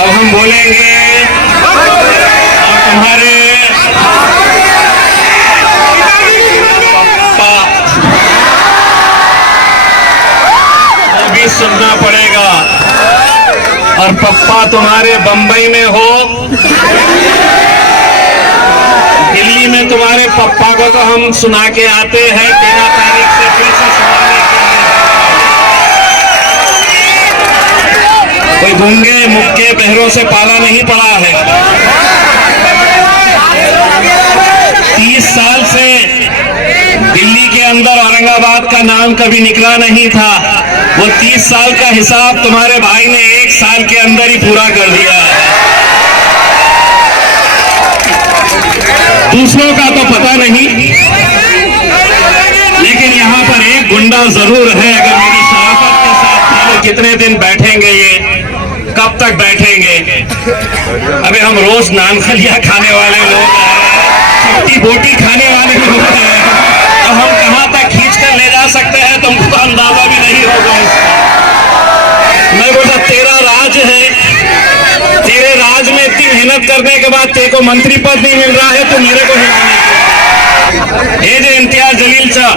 अब हम बोलेंगे और तुम्हारे पप्पा को भी सुनना पड़ेगा। और पप्पा तुम्हारे बंबई में हो, दिल्ली में तुम्हारे पप्पा को तो हम सुना के आते हैं 13 तारीख से फिर से सुनाने के लिए। कोई गूंगे मुक्के बहरों से पाला नहीं पड़ा है। 30 साल से दिल्ली के अंदर औरंगाबाद का नाम कभी निकला नहीं था। वो 30 साल का हिसाब तुम्हारे भाई ने 1 साल के अंदर ही पूरा कर दिया है। दूसरों का तो पता नहीं, लेकिन यहाँ पर एक गुंडा जरूर है। अगर मेरी शराफत के साथ चलो, कितने दिन बैठेंगे ये, कब तक बैठेंगे? अबे हम रोज नान खलिया खाने वाले लोग हैं, चिट्टी बोटी खाने वाले लोग हैं। अब हम कहाँ तक खींच कर ले जा सकते हैं तुमको तो अंदाजा भी नहीं होगा इसका। मैं बोला तेरा राज है, तेरे राज में इतनी मेहनत करने के बाद तेरे को मंत्री पद नहीं मिल रहा है तो मेरे को हिलाने हे जे इम्तियाज जलीलचा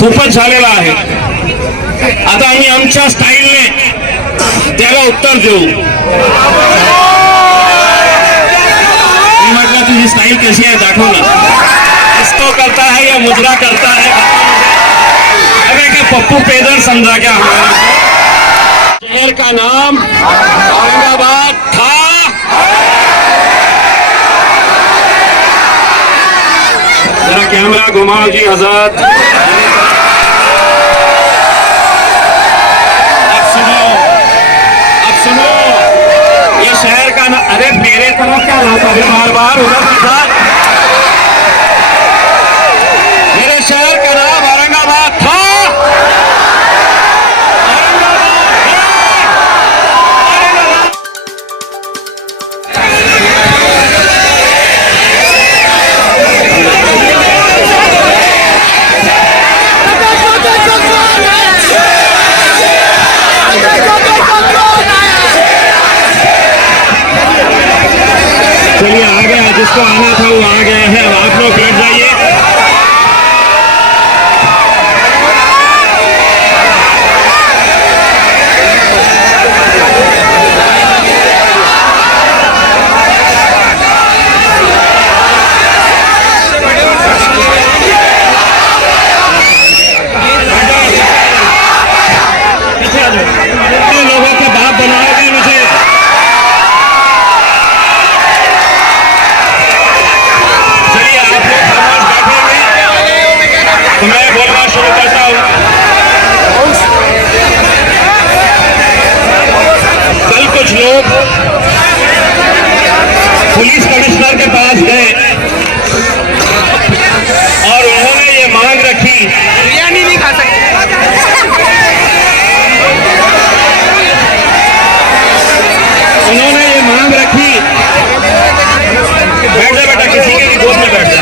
खूपच झालेला आहे। आता आम्ही आमच्या स्टाईलने त्याला उत्तर देऊ। मी म्हटलं तुझी स्टाईल कशी आहे दाखव ना। इसको करता है या मुजरा करता है? अरे क्या पप्पू पेदर समझा क्या हमारा? शहर का नाम औरंगाबाद था। जरा कैमरा घुमाओ जी हजरत। अब सुनो ये शहर का नाम। अरे मेरे तरफ क्या लाता है बार बार उधर दिखा। मेरे शहर का नाम औरंगाबाद था। चलिए आ गया, जिसको आना था वो आ गया है। अब आप लोग बैठ जाइए। लोगों के बाप बनाओगे मुझे। मैं बोलना शुरू करता हूं। कल कुछ लोग पुलिस कमिश्नर के पास गए और उन्होंने ये मांग रखी, बिरयानी नहीं खा सकते। उन्होंने ये मांग रखी, बैठ जा बेटा, किसी के भी गोद में बैठ जा।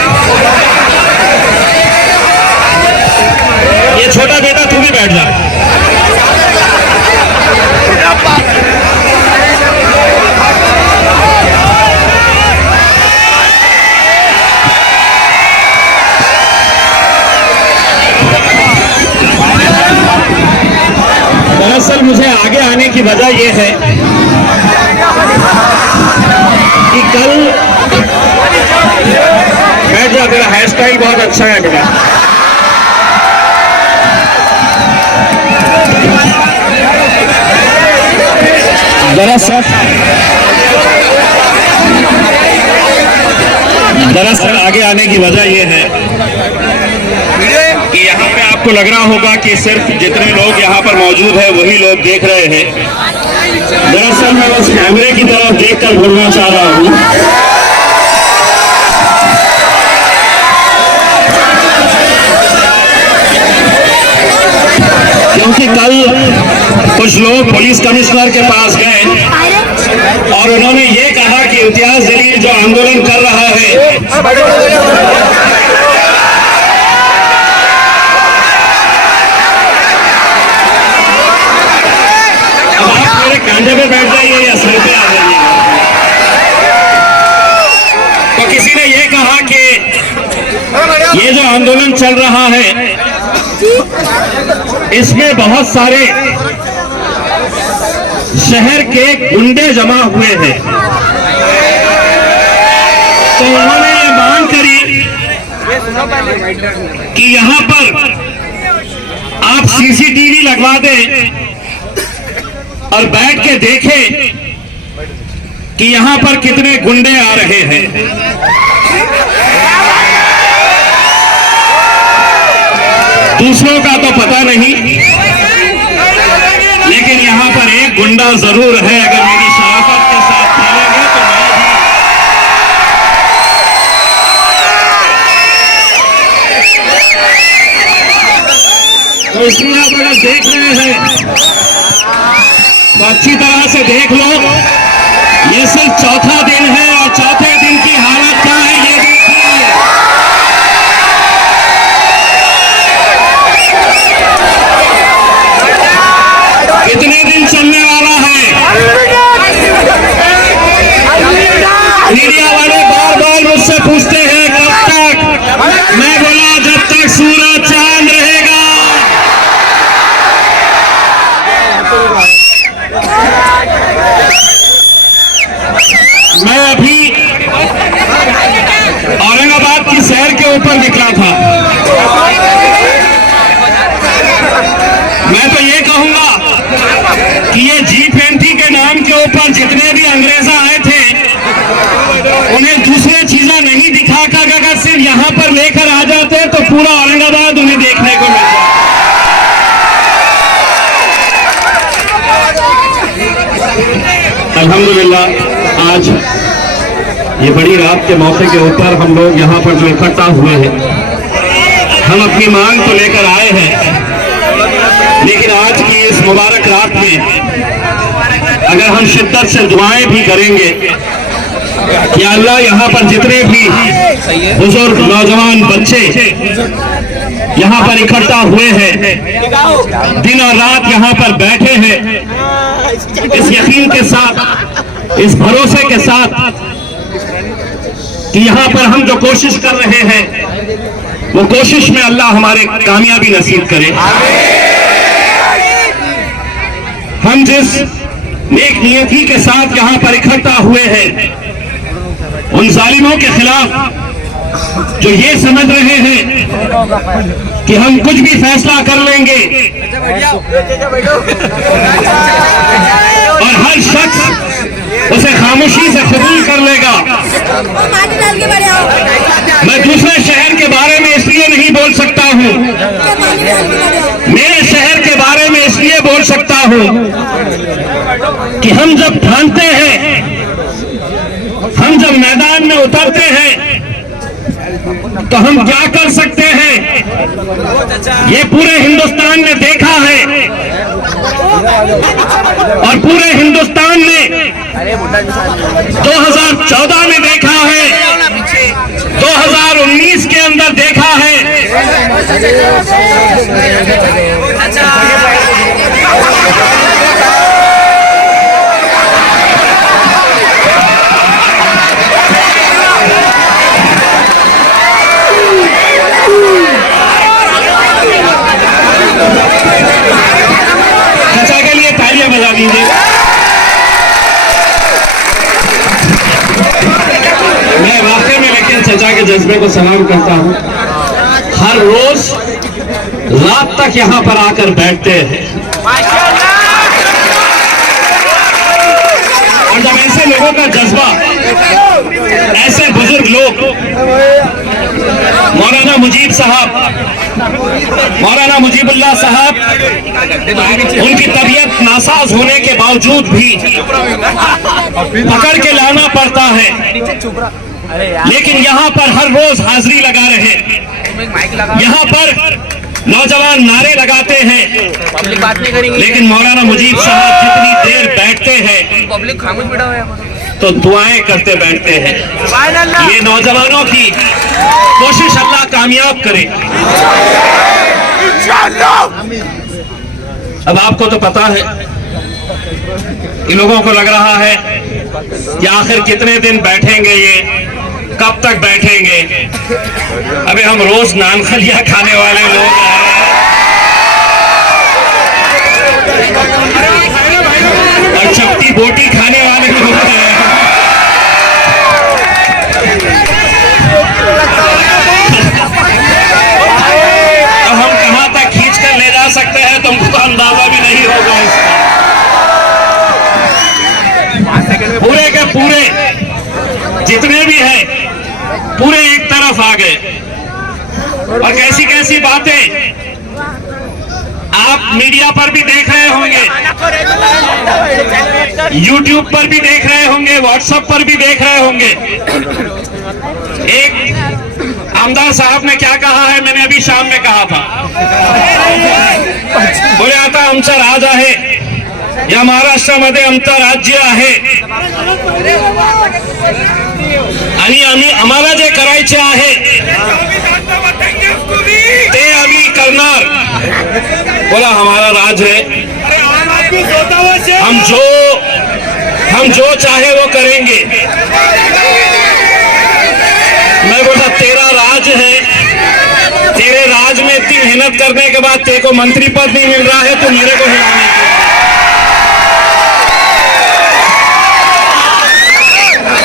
ये छोटा बेटा तू भी बैठ जा। दरअसल मुझे आगे आने की वजह यह है कि कल बैठ जा, तेरा हेयर स्टाइल बहुत अच्छा है बेटा। दरअसल आगे आने की वजह यह है कि यहाँ पे आपको लग रहा होगा कि सिर्फ जितने लोग यहाँ पर मौजूद हैं वही लोग देख रहे हैं। दरअसल मैं उस कैमरे की तरफ देखकर बोलना चाह रहा हूँ क्योंकि कल कुछ लोग पुलिस कमिश्नर के पास गए और उन्होंने ये कहा कि इम्तियाज जलील जो आंदोलन कर रहा है अब आप मेरे कांधे पे बैठ जाइए या सिर पे। ये जो आंदोलन चल रहा है इसमें बहुत सारे शहर के गुंडे जमा हुए हैं। तो उन्होंने ये मांग करी कि यहां पर आप सीसीटीवी लगवा दें और बैठ के देखें कि यहां पर कितने गुंडे आ रहे हैं। दूसरों का तो पता नहीं, लेकिन यहां पर एक गुंडा जरूर है। अगर मेरी शराफत के साथ खेलेंगे तो इसलिए आप अगर देख रहे हैं तो अच्छी तरह से देख लो। ये सिर्फ चौथा दिन है और चौथे दिन की हालत क्या है ये देखिए। कितने दिन चलने वाला है? मीडिया वाले बार बार मुझसे पूछते हैं कब तक। मैं बोला जब तक सूरज चांद रहेगा। मैं अभी औरंगाबाद की सैर के ऊपर निकला था। मैं तो ये कहूंगा कि ये G20 के नाम के ऊपर जितने भी अंग्रेज आए थे उन्हें दूसरे चीजें नहीं दिखाकर अगर सिर्फ यहां पर लेकर आ जाते तो पूरा औरंगाबाद उन्हें देखने को मिलता। अल्हम्दुलिल्लाह आज ये बड़ी रात के मौके के ऊपर हम लोग यहाँ पर जो इकट्ठा हुए हैं, हम अपनी मांग तो लेकर आए हैं, लेकिन आज की इस मुबारक रात में अगर हम शिद्दत से दुआएं भी करेंगे कि अल्लाह यहाँ पर जितने भी बुजुर्ग नौजवान बच्चे यहाँ पर इकट्ठा हुए हैं, दिन और रात यहाँ पर बैठे हैं, इस यकीन के साथ, इस भरोसे के साथ कि यहाँ पर हम जो कोशिश कर रहे हैं वो कोशिश में अल्लाह हमारे कामयाबी नसीब करे। हम जिस नेक नियति के साथ यहाँ पर इकट्ठा हुए हैं उन जालिमों के खिलाफ जो ये समझ रहे हैं कि हम कुछ भी फैसला कर लेंगे और हर शख्स उसे खामोशी से कबूल कर लेगा। मैं दूसरे शहर के बारे में इसलिए नहीं बोल सकता हूँ, मेरे शहर के बारे में इसलिए बोल सकता हूँ कि हम जब ठानते हैं, हम जब मैदान में उतरते हैं तो हम क्या कर सकते हैं ये पूरे हिंदुस्तान ने देखा है और पूरे हिंदुस्तान ने 2014 में देखा है, 2019 के अंदर देखा है। चाचा के लिए तालियां बजा दीजिए। मैं वाकई में लेकिन चाचा के जज्बे को सलाम करता हूं। हर रोज रात तक यहां पर आकर बैठते हैं और जब ऐसे लोगों का जज्बा, ऐसे बुजुर्ग लोग, मौलाना मुजीब साहब, मौलाना मुजीबुल्लाह साहब, उनकी तबीयत नासाज होने के बावजूद भी पकड़ के लाना पड़ता है, लेकिन यहाँ पर हर रोज हाजिरी लगा रहे। यहाँ पर नौजवान नारे लगाते हैं, लेकिन मौलाना मुजीब साहब जितनी देर बैठते हैं पब्लिक खामोश बैठा हुआ है तो दुआएं करते बैठते हैं। ये नौजवानों की कोशिश अल्लाह कामयाब करे। अब आपको तो पता है कि लोगों को लग रहा है कि आखिर कितने दिन बैठेंगे ये, कब तक बैठेंगे? अबे हम रोज नान खलिया खाने वाले लोग हैं और चपटी बोटी खाने वाले लोग हैं। तो हम कहां तक खींच कर ले जा सकते हैं तुमको तो अंदाजा भी नहीं होगा इसका। पूरे के पूरे जितने भी हैं पूरे एक तरफ आ गए और कैसी कैसी बातें आप मीडिया पर भी देख रहे होंगे, YouTube पर भी देख रहे होंगे, WhatsApp पर भी देख रहे होंगे। एक आमदार साहब ने क्या कहा है, मैंने अभी शाम में कहा था, बोले आता आमचा राज आहे या महाराष्ट्रामध्ये आमचा राज्य आहे आणि आम्हाला जे करायचे आहे ते आम्ही करणार। बोला हमारा राज है, हम जो चाहे वो करेंगे। मैं बोला तेरा राज है, तेरे राज में इतनी मेहनत करने के बाद तेरे को मंत्री पद नहीं मिल रहा है तो मेरे को हिलाने के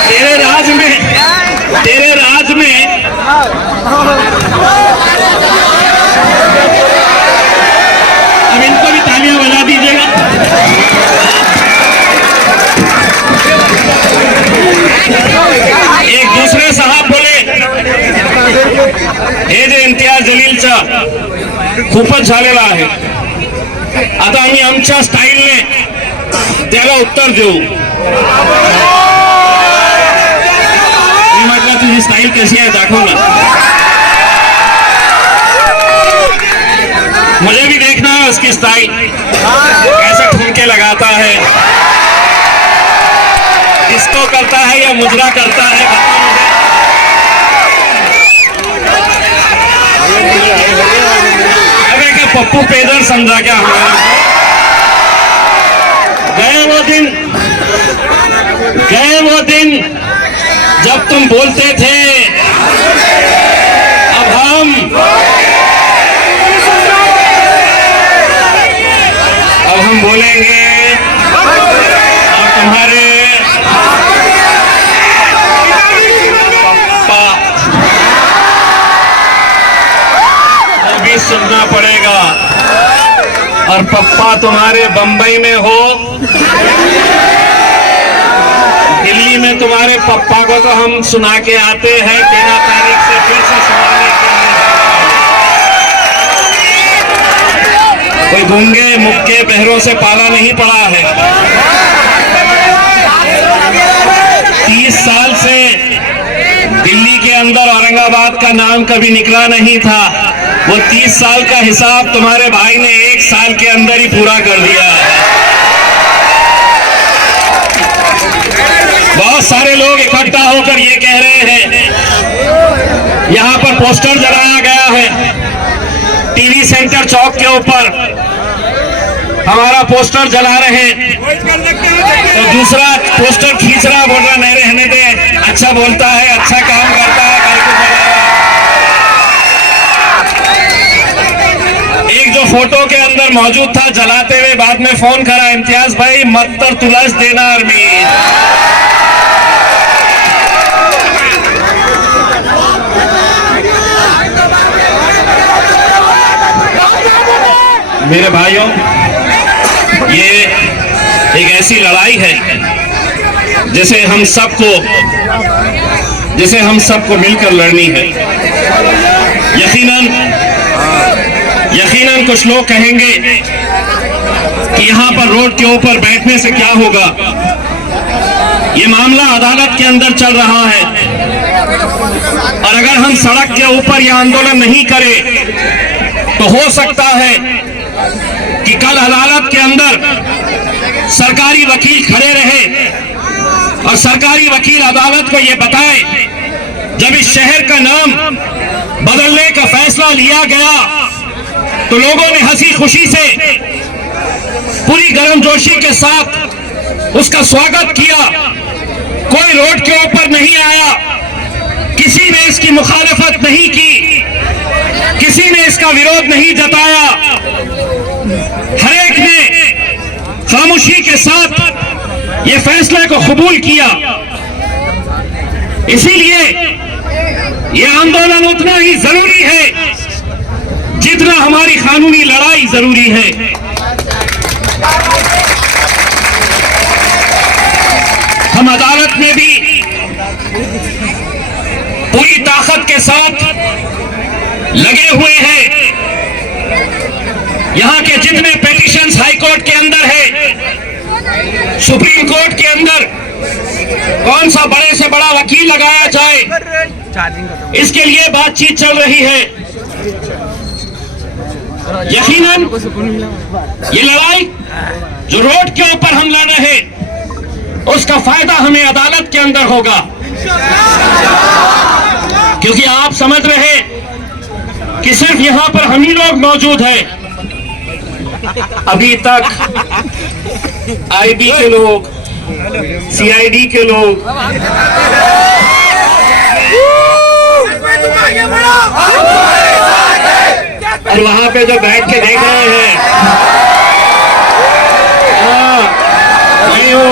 तेरे राज में अब इनको भी तालियां बजा दीजिएगा। एक दूसरे साहब बोले हे जे इम्तियाज जलीलचा खूपच झालेला आहे, आता आम्ही आमच्या स्टाईलने त्याला उत्तर देऊ। तुझी स्टाइल कैसी है दाखो ना, मुझे भी देखना है उसकी स्टाइल कैसे ठुमके लगाता है, डिस्को करता है या मुजरा करता है। अबे क्या पप्पू पेदर समझा क्या हमारा? गए वो दिन जब तुम बोलते थे अब हम बोलेंगे और तुम्हारे पप्पा वो भी सुनना पड़ेगा। और पप्पा तुम्हारे बंबई में हो, दिल्ली में तुम्हारे पप्पा को तो हम सुना के आते हैं 13 तारीख से फिर से सुनाने के लिए। कोई गूंगे मुक्के बहरों से पाला नहीं पड़ा है। 30 साल से दिल्ली के अंदर औरंगाबाद का नाम कभी निकला नहीं था। वो 30 साल का हिसाब तुम्हारे भाई ने 1 साल के अंदर ही पूरा कर दिया है। बहुत सारे लोग इकट्ठा होकर ये कह रहे हैं, यहाँ पर पोस्टर जलाया गया है, टीवी सेंटर चौक के ऊपर हमारा पोस्टर जला रहे हैं, तो दूसरा पोस्टर खींच रहा, बोल रहा नहीं रहने दे, अच्छा बोलता है, अच्छा काम करता है, एक जो फोटो के अंदर मौजूद था जलाते हुए बाद में फोन करा, इम्तियाज भाई मत तर तुलस देना मेरे भाइयों, ये एक ऐसी लड़ाई है जिसे हम सबको मिलकर लड़नी है। यकीनन कुछ लोग कहेंगे कि यहाँ पर रोड के ऊपर बैठने से क्या होगा, ये मामला अदालत के अंदर चल रहा है और अगर हम सड़क के ऊपर यह आंदोलन नहीं करें तो हो सकता है कि कल अदालत के अंदर सरकारी वकील खड़े रहे और सरकारी वकील अदालत को यह बताए जब इस शहर का नाम बदलने का फैसला लिया गया तो लोगों ने हंसी खुशी से पूरी गर्मजोशी के साथ उसका स्वागत किया, कोई रोड के ऊपर नहीं आया। किसी ने इसकी मुखालिफत नहीं की, किसी ने इसका विरोध नहीं जताया, हर एक ने खामोशी के साथ ये फैसले को कबूल किया। इसीलिए ये आंदोलन उतना ही जरूरी है जितना हमारी कानूनी लड़ाई जरूरी है। हम अदालत में भी पूरी ताकत के साथ लगे हुए हैं। यहां के जितने पिटीशंस हाई कोर्ट के अंदर है, सुप्रीम कोर्ट के अंदर कौन सा बड़े से बड़ा वकील लगाया जाए, इसके लिए बातचीत चल रही है। यकीनन ये लड़ाई जो रोड के ऊपर हम लड़ रहे हैं, उसका फायदा हमें अदालत के अंदर होगा, क्योंकि आप समझ रहे कि सिर्फ यहां पर हम ही लोग मौजूद हैं। अभी तक आईबी के लोग, सीआईडी के लोग, और वहां पे जो बैठ के देख रहे हैं, नहीं हो,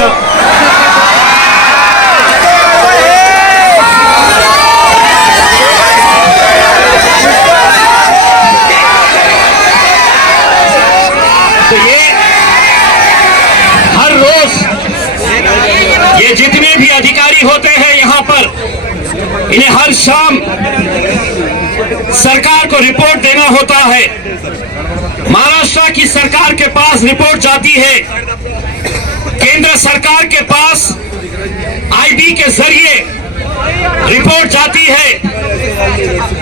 तो ये हर रोज ये जितने भी अधिकारी होते हैं यहां पर, इन्हें हर शाम सरकार को रिपोर्ट देना होता है। महाराष्ट्र की सरकार के पास रिपोर्ट जाती है, केंद्र सरकार के पास आईबी के जरिए रिपोर्ट जाती है,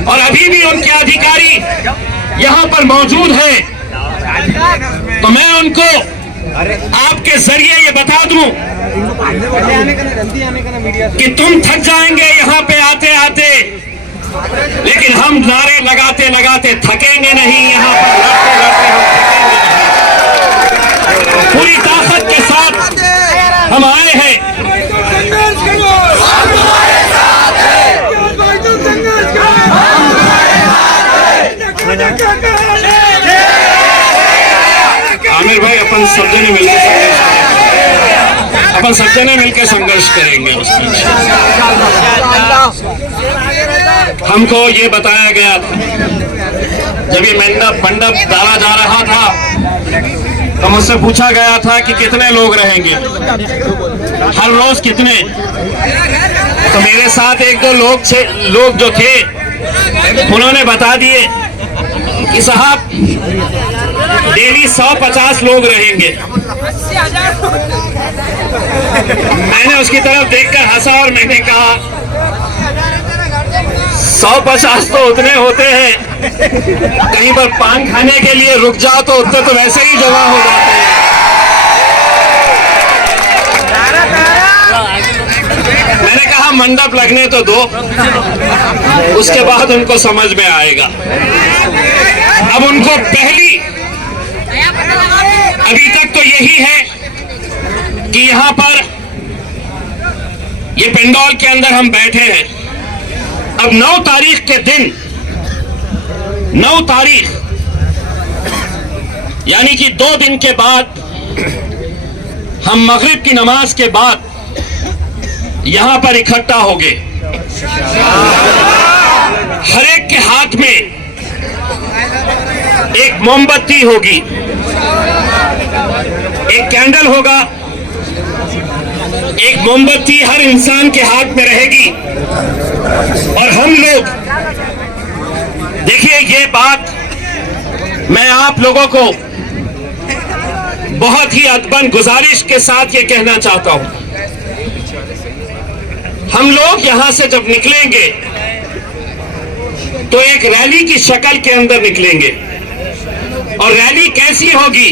और अभी भी उनके अधिकारी यहां पर मौजूद हैं। तो मैं उनको आपके जरिए ये बता दूं कि तुम थक जाएंगे यहां पे आते आते, लेकिन हम नारे लगाते लगाते थकेंगे नहीं। यहां पर लड़ते लड़ते हम थकेंगे नहीं। पूरी ताकत के साथ हम आए हैं। आमिर भाई, अपन सब जने मिलकर संघर्ष करेंगे उसमें। हमको ये बताया गया था, जब ये मंडप डाला जा रहा था, तो मुझसे पूछा गया था कि कितने लोग रहेंगे, हर रोज कितने। तो मेरे साथ एक दो लोग जो थे, उन्होंने बता दिए कि साहब डेली 150 लोग रहेंगे। मैंने उसकी तरफ देखकर हंसा और मैंने कहा 150 तो उतने होते हैं, कहीं पर पान खाने के लिए रुक जाओ तो उतने तो वैसे ही जमा हो जाते हैं। मैंने कहा मंडप लगने तो दो, उसके बाद उनको समझ में आएगा। अब उनको अभी तक तो यही है कि यहाँ पर ये पेंडोल के अंदर हम बैठे हैं। अब 9 तारीख के दिन, 9 तारीख यानी कि 2 दिन के बाद, हम मगरिब की नमाज के बाद यहां पर इकट्ठा होंगे। हर एक के हाथ में एक मोमबत्ती होगी, एक कैंडल होगा, एक मोमबत्ती हर इंसान के हाथ में रहेगी। और हम लोग, देखिए ये बात मैं आप लोगों को बहुत ही अदबन गुजारिश के साथ ये कहना चाहता हूं। हम लोग यहां से जब निकलेंगे तो एक रैली की शक्ल के अंदर निकलेंगे, और रैली कैसी होगी,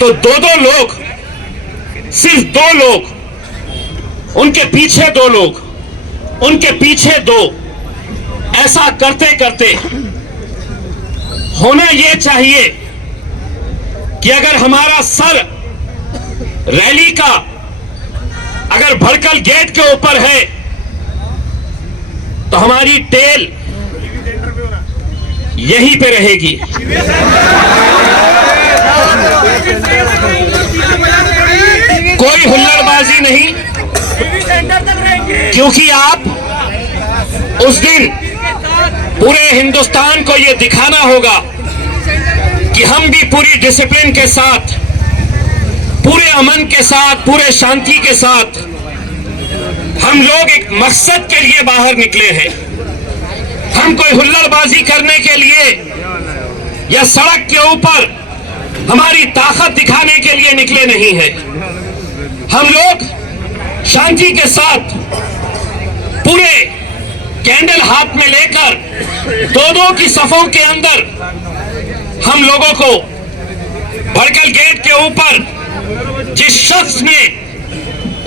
तो 2-2 लोग, सिर्फ 2 लोग, उनके पीछे 2 लोग, उनके पीछे 2, ऐसा करते करते होना यह चाहिए कि अगर हमारा सर रैली का अगर भड़कल गेट के ऊपर है तो हमारी टेल यहीं पे रहेगी। कोई हुल्लड़बाजी नहीं, क्योंकि आप उस दिन पूरे हिंदुस्तान को यह दिखाना होगा कि हम भी पूरी डिसिप्लिन के साथ, पूरे अमन के साथ, पूरे शांति के साथ हम लोग एक मकसद के लिए बाहर निकले हैं। हम कोई हुल्लड़बाजी करने के लिए या सड़क के ऊपर हमारी ताकत दिखाने के लिए निकले नहीं हैं। हम लोग शांति के साथ पूरे कैंडल हाथ में लेकर दो की सफों के अंदर हम लोगों को भड़कल गेट के ऊपर जिस शख्स ने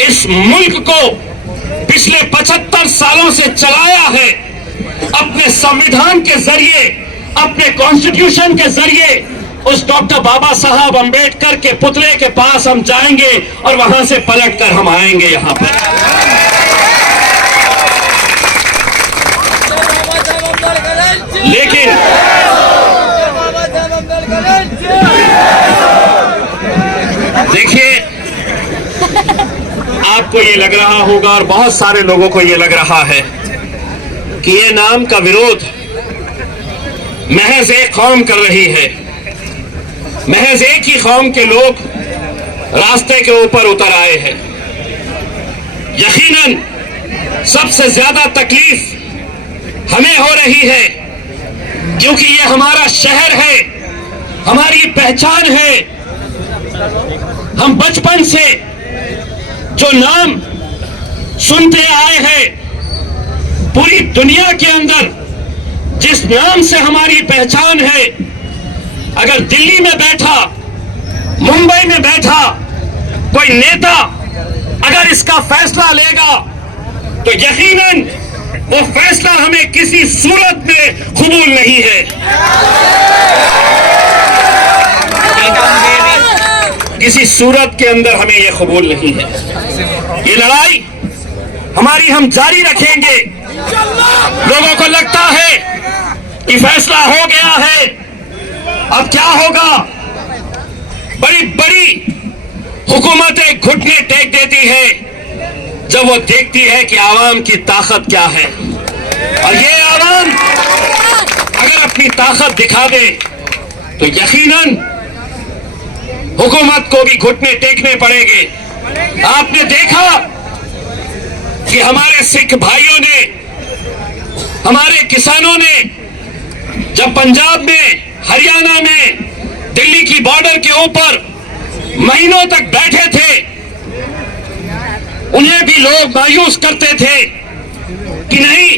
इस मुल्क को पिछले 75 सालों से चलाया है, अपने संविधान के जरिए, अपने कॉन्स्टिट्यूशन के जरिए, उस डॉक्टर बाबा साहब अंबेडकर के पुतले के पास हम जाएंगे और वहां से पलटकर हम आएंगे यहां पर। लेकिन देखिए, आपको ये लग रहा होगा और बहुत सारे लोगों को ये लग रहा है कि ये नाम का विरोध महज एक कौम कर रही है, महज एक ही कौम के लोग रास्ते के ऊपर उतर आए हैं। यकीनन सबसे ज्यादा तकलीफ हमें हो रही है, क्योंकि ये हमारा शहर है, हमारी पहचान है। हम बचपन से जो नाम सुनते आए हैं, पूरी दुनिया के अंदर जिस नाम से हमारी पहचान है, अगर दिल्ली में बैठा, मुंबई में बैठा कोई नेता अगर इसका फैसला लेगा तो यकीनन वो फैसला हमें किसी सूरत में कबूल नहीं है। किसी सूरत के अंदर हमें यह कबूल नहीं है। ये लड़ाई हमारी हम जारी रखेंगे। लोगों को लगता है कि फैसला हो गया है, अब क्या होगा? बड़ी बड़ी हुकूमतें घुटने टेक देती है जब वो देखती है कि आवाम की ताकत क्या है। और ये आवाम अगर अपनी ताकत दिखा दे तो यकीनन हुकूमत को भी घुटने टेकने पड़ेंगे। आपने देखा कि हमारे सिख भाइयों ने, हमारे किसानों ने जब पंजाब में, हरियाणा में, दिल्ली की बॉर्डर के ऊपर महीनों तक बैठे थे, उन्हें भी लोग मायूस करते थे कि नहीं,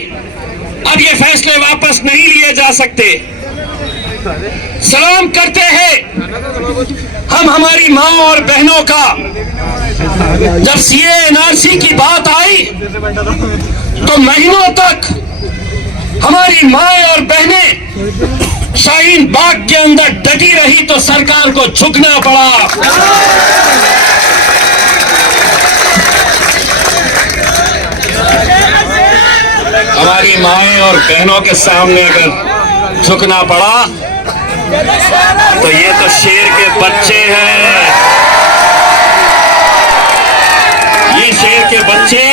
अब ये फैसले वापस नहीं लिए जा सकते। सलाम करते हैं हम हमारी मां और बहनों का। जब सीए एनआरसी की बात आई तो महीनों तक हमारी माएं और बहनें शाहीन बाग के अंदर डटी रही तो सरकार को झुकना पड़ा। हमारी माएं और बहनों के सामने अगर झुकना पड़ा तो ये तो शेर के बच्चे हैं। ये शेर के बच्चे,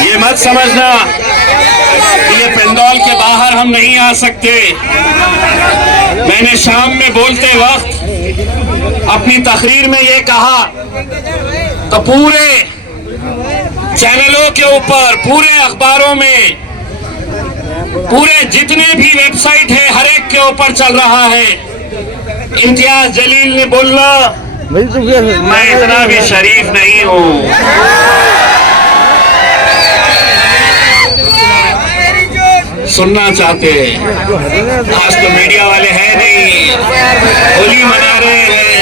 ये मत समझना कि ये पेंडोल के बाहर हम नहीं आ सकते। मैंने शाम में बोलते वक्त अपनी तकरीर में ये कहा तो पूरे चैनलों के ऊपर, पूरे अखबारों में, पूरे जितने भी वेबसाइट है हर एक के ऊपर चल रहा है। इम्तियाज जलील ने बोला मैं इतना भी शरीफ नहीं हूं। सुनना चाहते हैं। आज तो मीडिया वाले हैं नहीं, होली मना रहे हैं।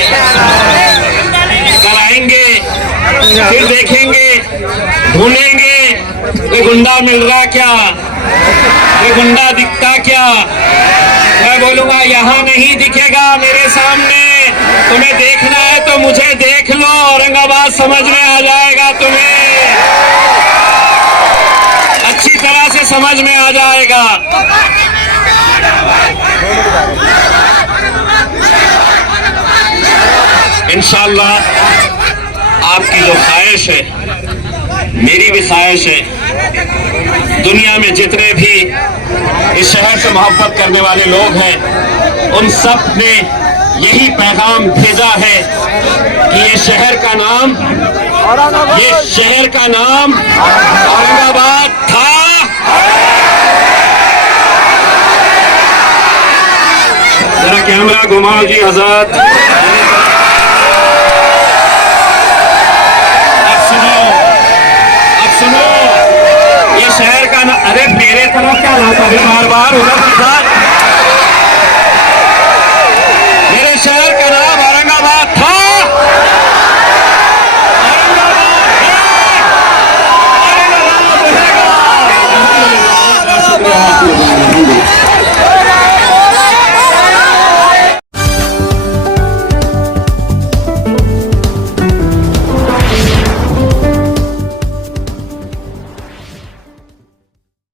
कल आएंगे, फिर देखेंगे, ढूंढेंगे ये गुंडा मिल रहा क्या, ये गुंडा दिखता क्या। मैं बोलूंगा यहाँ नहीं दिखेगा मेरे सामने। तुम्हें देखना है तो मुझे देख लो, औरंगाबाद समझ में आ जाएगा तुम्हें। समझ में आ जाएगा। इंशाअल्लाह आपकी जो ख्वाहिश है, मेरी भी ख्वाहिश है, दुनिया में जितने भी इस शहर से मोहब्बत करने वाले लोग हैं, उन सब ने यही पैगाम भेजा है कि ये शहर का नाम औरंगाबाद था। जरा कैमरा घुमाओ जी हजरत। अब सुनो, ये शहर का नाम, अरे मेरे तरफ क्या लाता है बार बार उधर